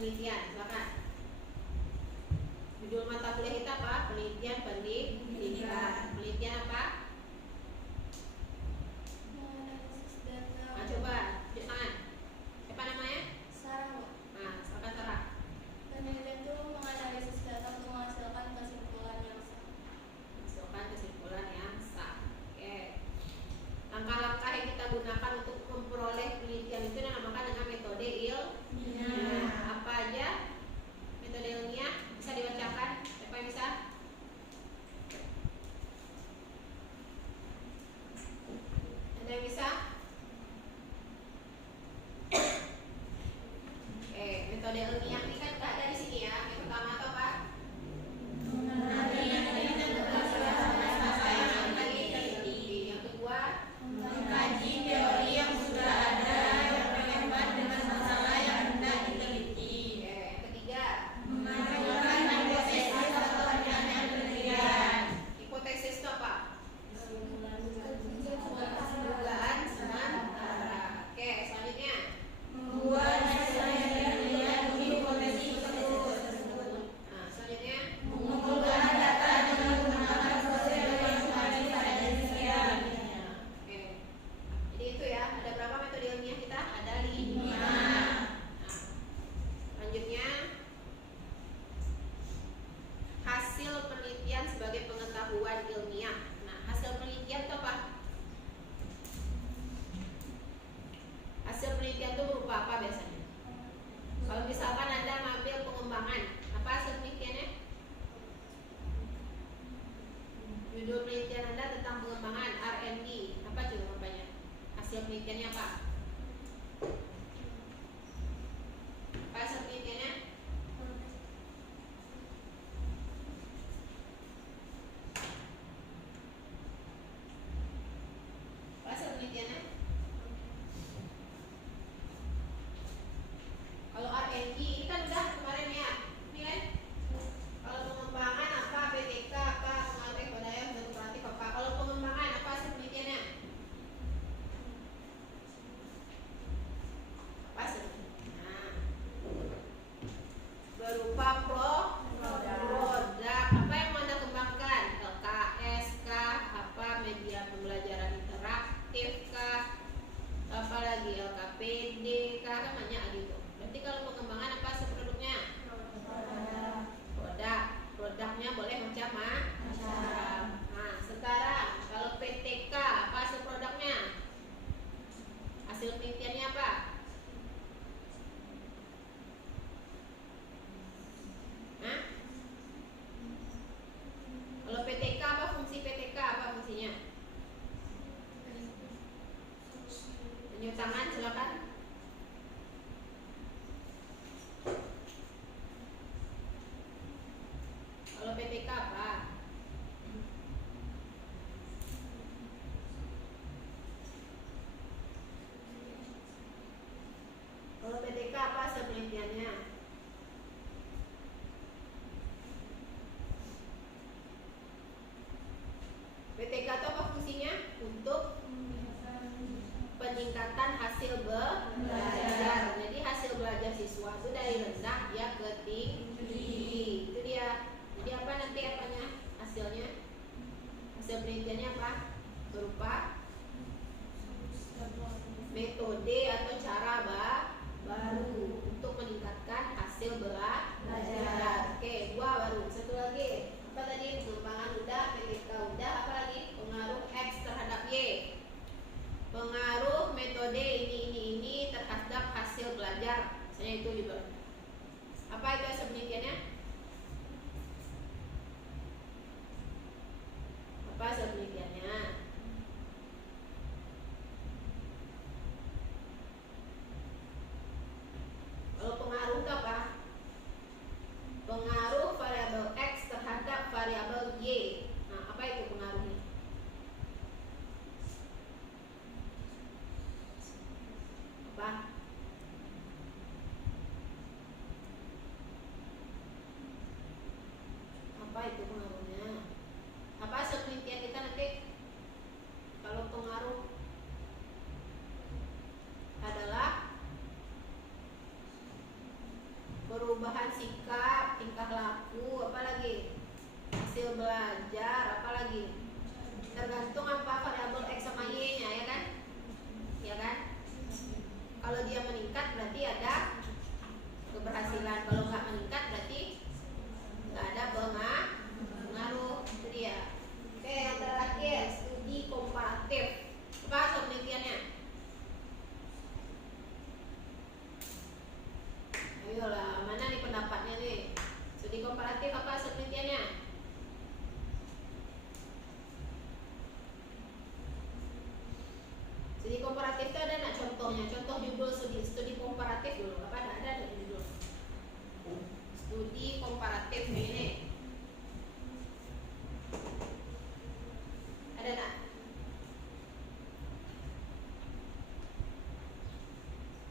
penelitian. Silakan. Judul mata kuliah kita apa? Penelitian pendidikan. Penelitian apa? Nah, coba tunjuk tangan. Siapa namanya? Sarah. Nah, silakan Sarah. Penelitian itu menganalisis data untuk menghasilkan kesimpulan yang sah. Menghasilkan kesimpulan yang sah. Oke. Langkah-langkah yang kita gunakan untuk memperoleh penelitian itu dinamakan dengan metode ilmiah. Apa aja metode ilmiah? Bisa dibacakan? Siapa yang bisa? Ada yang bisa? Oke, metode ilmiah ini kan nggak ada di sini ya. Yang pertama apa, Pak? Yang kedua, Mengkaji teori yang sudah ada yang relevan dengan masalah yang hendak diteliti. oke, yang ketiga, Mengajukan hipotesis atau pertanyaan penelitian. hipotesis itu apa? Dugaan sementara. Oke, selanjutnya. Membuat hasilnya penelitian hipotesis tersebut. Nah, selanjutnya. Mengumpulkan data dengan menggunakan proses yang tadi pada penelitian. Oke. Jadi itu ya, ada berapa metode ilmiah kita? Ada 5. Nah, Selanjutnya, hasil penelitian sebagai pengetahuan ilmiah. Nah, hasil penelitian itu apa? Hasil penelitian itu berupa apa biasanya? Kalau misalkan Anda ngambil pengembangan, apa hasil penelitiannya? Judul penelitian Anda tentang pengembangan R&D, apa jawabannya? Hasil penelitiannya apa? Apa hasil penelitiannya? Apa hasil penelitiannya? Kalau R&D ini kan udah kemarin ya, ini kan? Kalau pengembangan apa? PTK apa? Pengaruh budaya dan kreatif apa? Kalau pengembangan apa hasil penelitiannya? Apa hasil? Nah, berupa produk. Apa yang mau Anda kembangkan? LKS kah? Apa media pembelajaran interaktif kah? Apa lagi LKPD kah? Kan banyak gitu. Berarti kalau pengembangan apa hasil produknya? Produknya boleh macam-macam. Nah, sekarang kalau PTK apa hasil produknya? Hasil penelitiannya apa? Hah? Kalau PTK apa fungsi PTK? Apa fungsinya? Tunjuk tangan silakan. Kalau PTK apa? Kalau PTK apa hasil penelitiannya? PTK itu apa fungsinya? Untuk peningkatan hasil belajar. Jadi hasil belajar siswa itu dari rendah dia ke tinggi. Itu dia. Jadi apa nanti apanya? Hasilnya? Hasil penelitiannya apa? Berupa metode atau cara baru untuk meningkatkan hasil belajar. Oke, 2 baru. Satu lagi. Apa tadi? Pengembangan udah, PTK udah, apa lagi? Pengaruh X terhadap Y. Pengaruh metode ini terhadap hasil belajar. Misalnya itu juga. Apa itu hasil penelitiannya? Apa hasil penelitiannya? Kalau pengaruh itu apa? Pengaruh variabel X terhadap variabel Y. Nah, apa itu pengaruhnya? Apa? Apa itu pengaruhnya? Apa hasil penelitian kita nanti? Kalau pengaruh adalah perubahan sikap, tingkah laku, apalagi hasil belajar, apalagi tergantung apa variabel X sama Y nya, ya kan? Ya kan? Kalau dia meningkat berarti ada keberhasilan, kalau nggak meningkat berarti nggak ada pengaruh. Itu dia. Oke, yang terakhir studi komparatif. Apa hasil penelitiannya? Ayolah, mana nih pendapatnya nih? Studi komparatif apa hasil penelitiannya? Studi komparatif itu ada nggak contohnya? Contoh judul studi komparatif dulu. Apa ada judul? Studi komparatif ini. Ada nggak?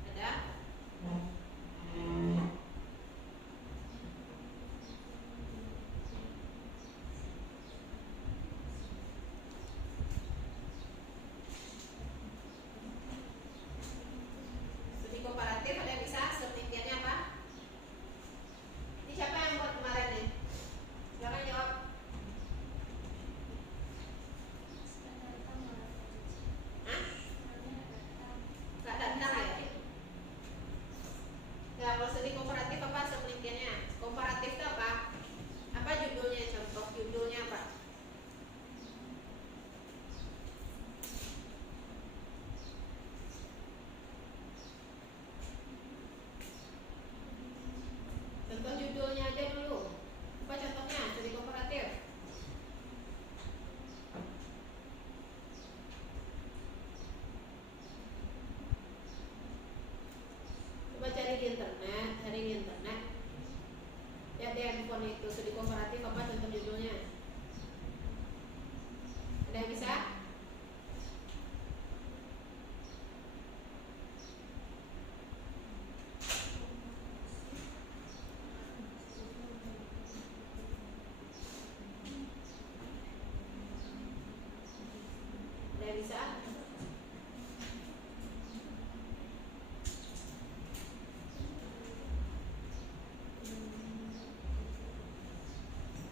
Ada? Studi komparatif ada yang bisa? Penelitiannya apa? Ini siapa yang buat kemarin nih? Silakan jawab. Hah? Nggak datang ya? Ya, kalau studi komparatif apa hasil penelitiannya? Komparatif itu apa? Apa judulnya? Contoh judulnya apa? Contoh judulnya aja dulu. Apa contohnya studi komparatif? Coba cari di internet. Ya, di handphone itu studi komparatif apa contoh judulnya? Ada yang bisa? Ada yang bisa?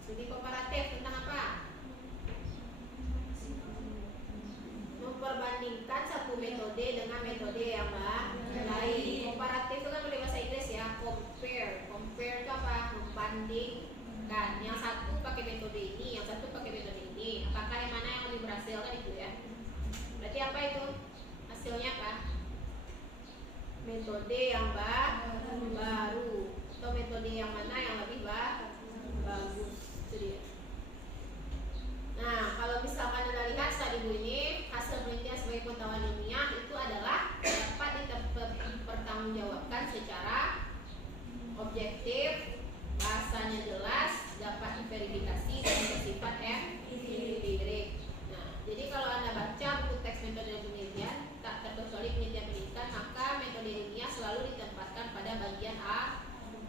Studi komparatif tentang apa? Memperbandingkan satu metode dengan metode yang lain. Komparatif itu kan dari bahasa Inggris ya, compare. Compare itu apa? Membandingkan. Yang satu pakai metode ini, yang satu pakai metode ini. Apakah yang mana yang lebih berhasil, kan itu ya? Berarti apa itu? Hasilnya apa? Metode yang baru atau metode yang mana yang lebih bagus. Itu dia. Nah, kalau misalkan Anda lihat studi ini, hasil penelitian sebagai pengetahuan ilmiah itu adalah dapat dipertanggungjawabkan secara objektif, bahasanya jelas, dapat diverifikasi dan bersifat empirik. Nah, jadi kalau Anda baca buku teks metode penelitian, tak terkecuali penelitian pendidikan, maka metode ilmiah selalu ditempatkan pada bagian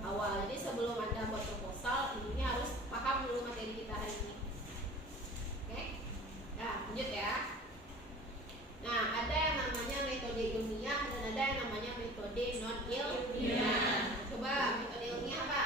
awal. Jadi sebelum Anda buat proposal, ini harus paham dulu materi kita hari ini. Oke? Nah, lanjut ya. Nah, ada yang namanya metode ilmiah dan ada yang namanya metode non ilmiah. Coba metode ilmiah apa?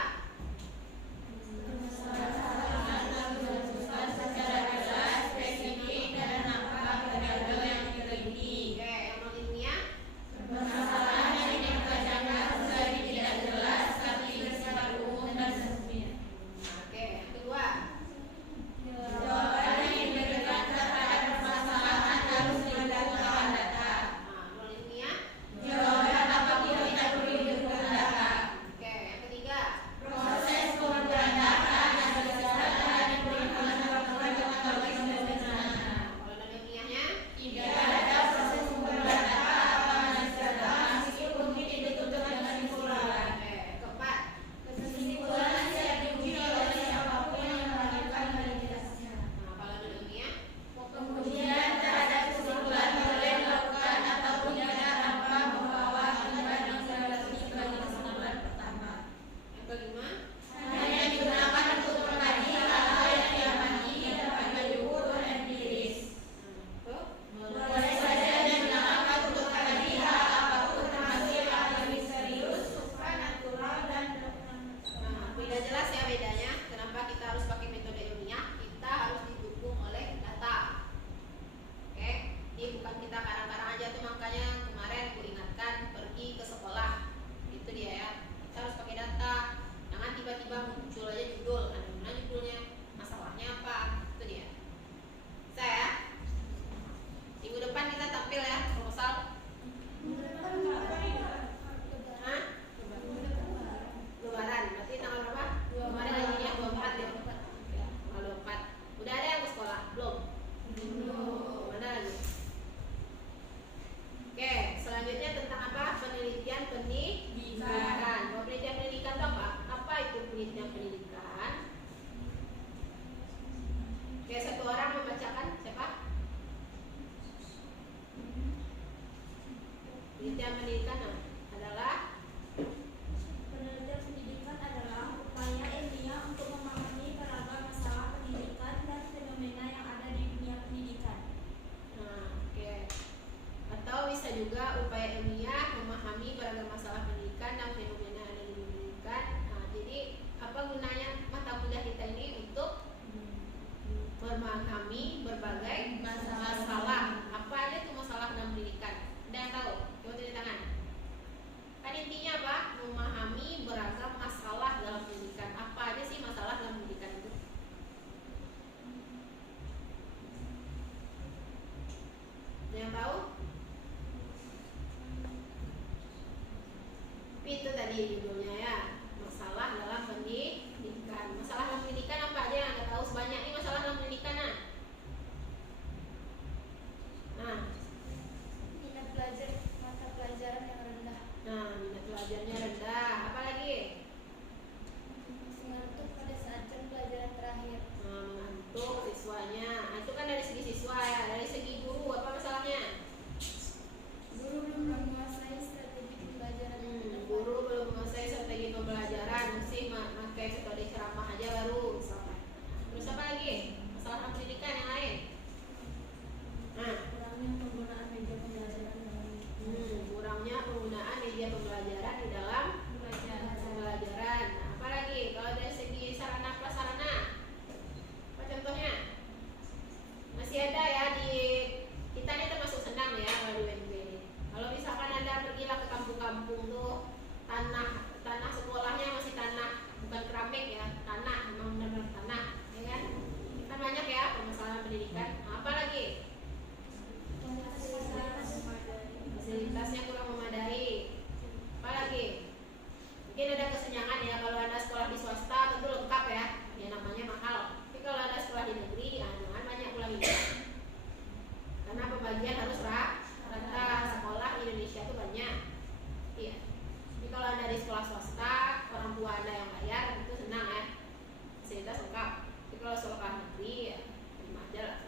tadi judulnya ya, masalah dalam pendidikan. Masalah dalam pendidikan apa aja yang Anda tahu? Sebanyak ini masalah dalam pendidikan. Nah, Minat belajar mata pelajaran yang rendah. minat belajarnya rendah. Apa lagi? Mengantuk pada saat jam pelajaran terakhir. Mengantuk siswanya. Nah, itu kan dari segi siswa ya. Dari segi guru apa masalahnya? Guru belum menguasai strategi pembelajaran. Guru belum menguasai strategi pembelajaran, mesti pakai metode ceramah aja baru misalkan. Terus apa lagi? Masalah pendidikan yang lain. Nah, Kurangnya penggunaan media pembelajaran dalam kurangnya penggunaan media pembelajaran di dalam pembelajaran. Nah, apa lagi? Kalau dari segi sarana prasarana, apa contohnya? Masih ada ya di kita ini termasuk senang ya kalau di UNB ini. Kalau misalkan Anda pergilah ke kampung-kampung tuh, tanah sekolahnya masih tanah, bukan keramik ya, tanah, memang benar-benar tanah, ya kan? Kan banyak ya permasalahan pendidikan. Nah, apa lagi? Fasilitasnya kurang memadai. Apa lagi? Mungkin ada kesenjangan ya, kalau Anda sekolah di swasta tentu lengkap ya, ya namanya mahal. Tapi kalau Anda sekolah di negeri, jangan banyak pulang ini. Karena pembagian harus rata, sekolah di Indonesia itu banyak. Iya. Tapi kalau Anda di sekolah swasta, orang tua Anda yang bayar, itu senang ya, fasilitas lengkap. Tapi kalau sekolah negeri, ya terima aja lah.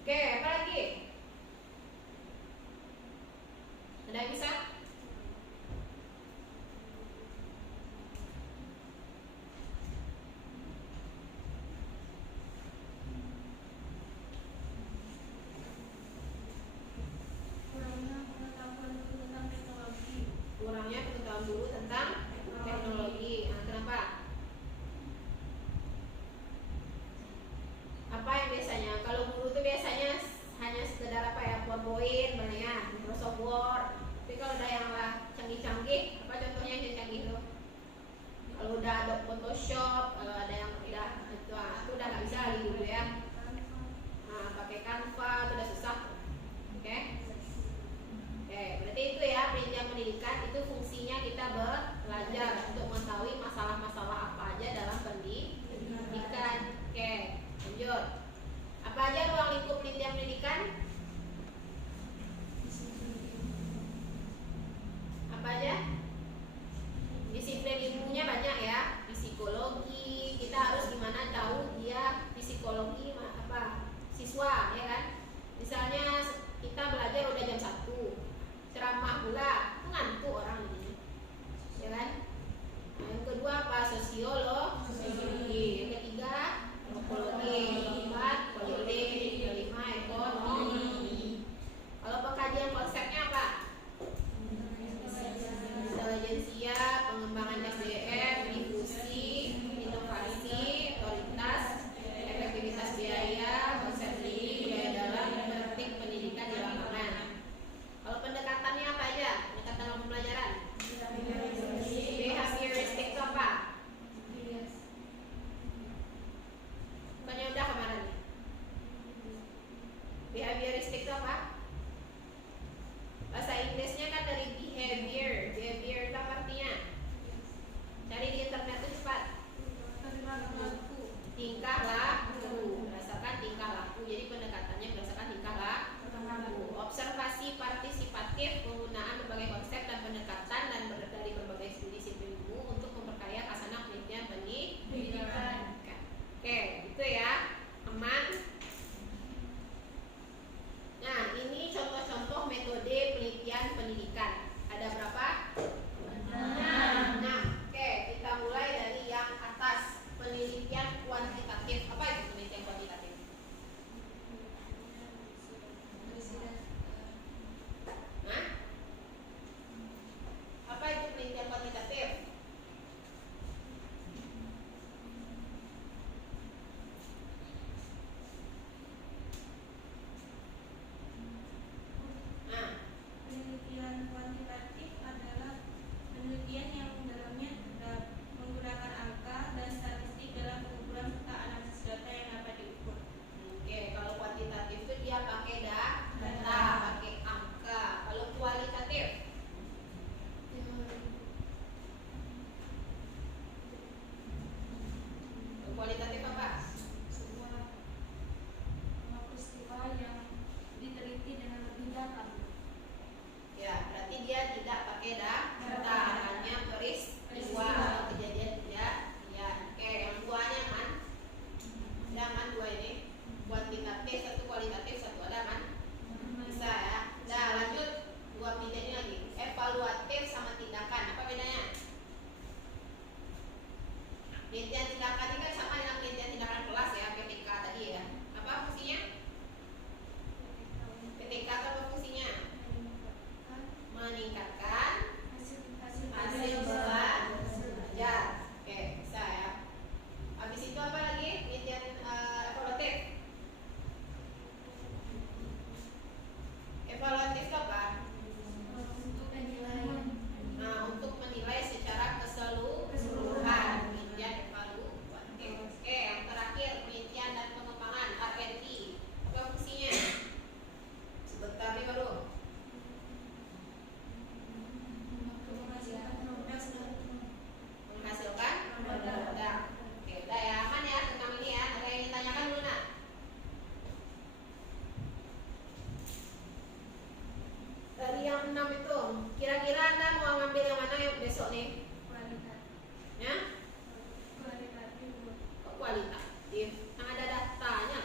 Oke, apa lagi? Ada yang bisa? Kurangnya pengetahuan guru tentang teknologi. Nah, kenapa? Apa yang biasanya? Kalau guru itu biasanya hanya sekedar apa ya, PowerPoint, banyak Microsoft Word. Tapi kalau ada yang lah canggih-canggih, apa contohnya yang canggih itu? Kalau udah ada Photoshop, kalau ada yang tidak itu udah nggak bisa lagi dulu ya. Nah, pakai Canva itu udah susah. Oke? Oke, berarti itu ya penelitian pendidikan itu fungsinya kita belajar untuk mengetahui masalah-masalah apa aja dalam pendidikan. Oke, lanjut. Apa aja ruang lingkup penelitian pendidikan? Apa aja? Disiplin ilmunya banyak ya. Psikologi, kita harus gimana tahu dia psikologi apa? Siswa ya kan? besok nih? Ya? Kok kualitatif? Yang ada datanya.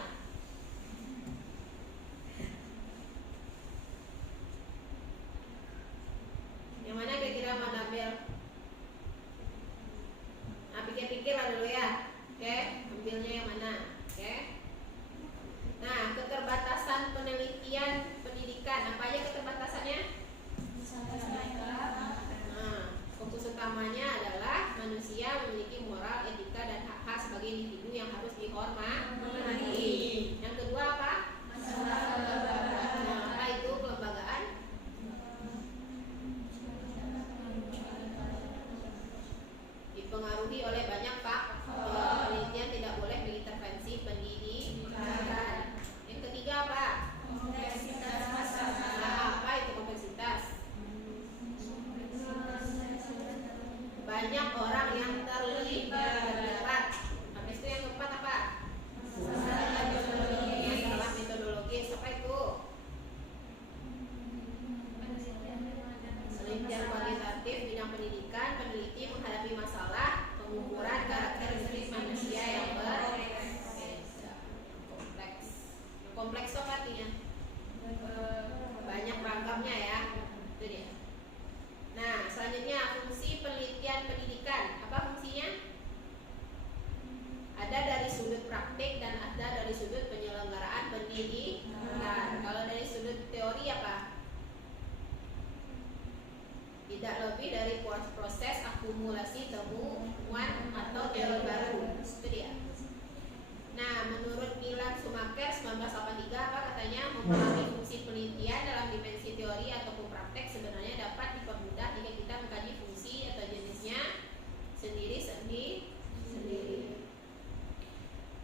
Yang mana kira-kira mana Bel? Nah, pikir-pikir lah dulu ya. Oke, ambilnya yang mana? Oke. Nah, keterbatasan penelitian pendidikan. Apa aja keterbatasannya? Nah, fokus utamanya adalah manusia memiliki moral, etika, dan hak-hak sebagai individu yang harus dihormati. Yang kedua apa? Nah, apa itu kelembagaan? Dipengaruhi oleh banyak faktor. Penelitian tidak boleh mengintervensi pendidikan. Yang ketiga apa? Nah, apa itu kompleksitas? Banyak orang yang terlibat. Habis itu yang keempat apa? Masalah metodologis. Apa itu? Penelitian kualitatif bidang pendidikan, peneliti menghadapi masalah, pengukuran karakteristik manusia yang berbeda. Kompleks. Yang kompleks itu apa artinya? Banyak ragamnya ya. Itu dia. Nah, selanjutnya fungsi penelitian pendidikan. Apa fungsinya? Ada dari sudut praktik dan ada dari sudut penyelenggaraan pendidikan. Kalau dari sudut teori apa? Tidak lebih dari proses akumulasi temuan atau teori baru. Itu dia. Nah, menurut Milan Schumacher 1983 apa katanya? Memahami fungsi penelitian dalam dimensi teori ataupun praktek sebenarnya dapat dipermudah jika kita mengkaji fungsi atau jenisnya sendiri-sendiri.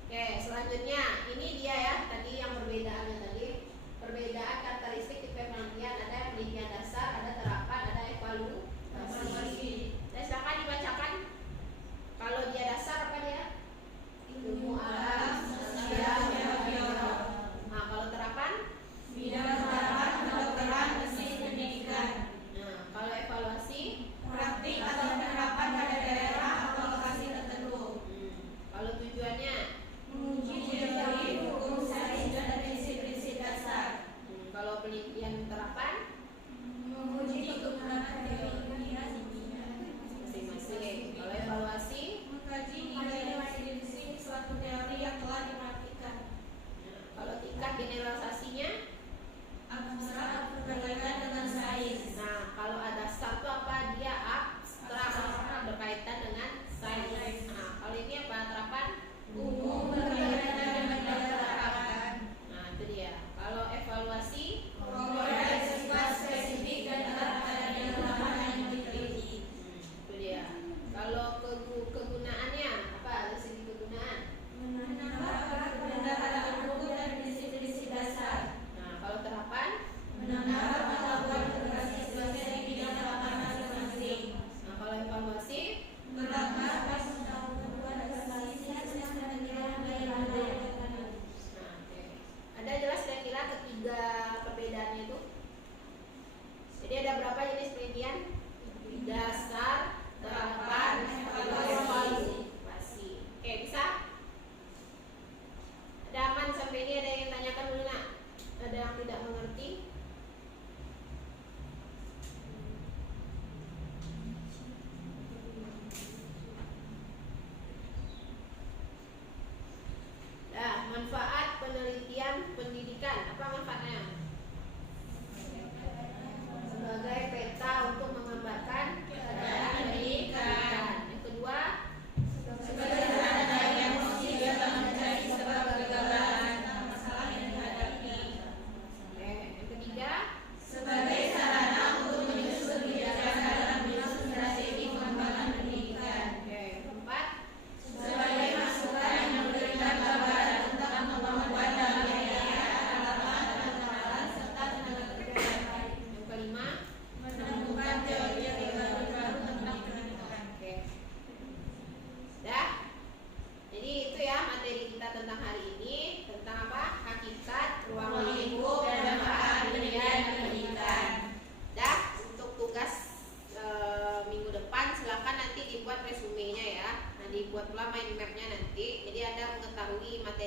Oke, selanjutnya ini dia ya tadi yang perbedaannya tadi. Perbedaan karakteristik tipe penelitian, ada penelitian dasar, ada terapan, ada evaluasi. Dan silakan dibacakan. Kalau dia dasar apa dia? Ilmu alam, sosial, biolog. Nah, kalau terapan? Bidang terapan, kedokteran,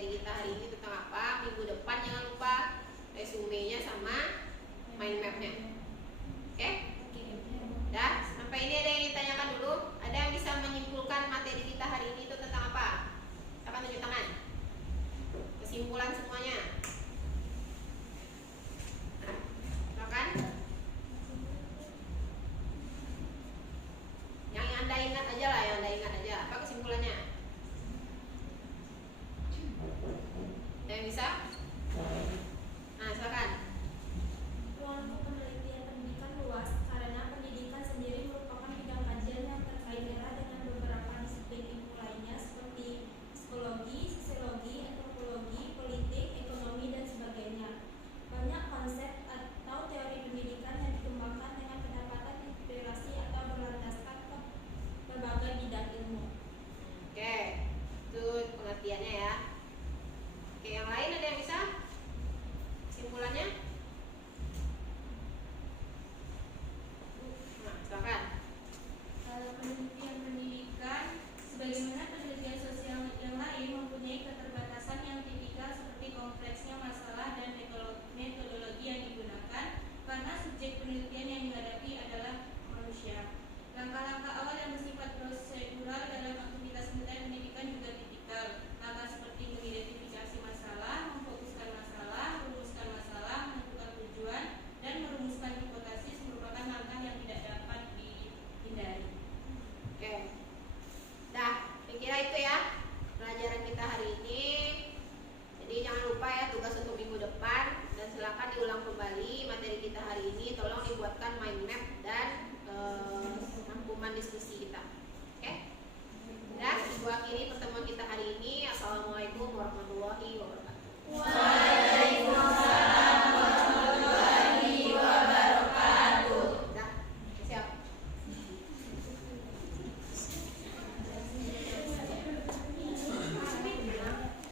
materi kita hari ini tentang apa. Minggu depan jangan lupa resumenya sama mind mapnya. Oke? Dah, sampai ini ada yang ditanyakan dulu? Ada yang bisa menyimpulkan materi kita hari ini itu tentang apa? Silakan tunjuk tangan. Kesimpulan semuanya. Nah, silakan. Yang Anda ingat aja lah, yang Anda ingat aja. Apa kesimpulannya? Ada yang bisa?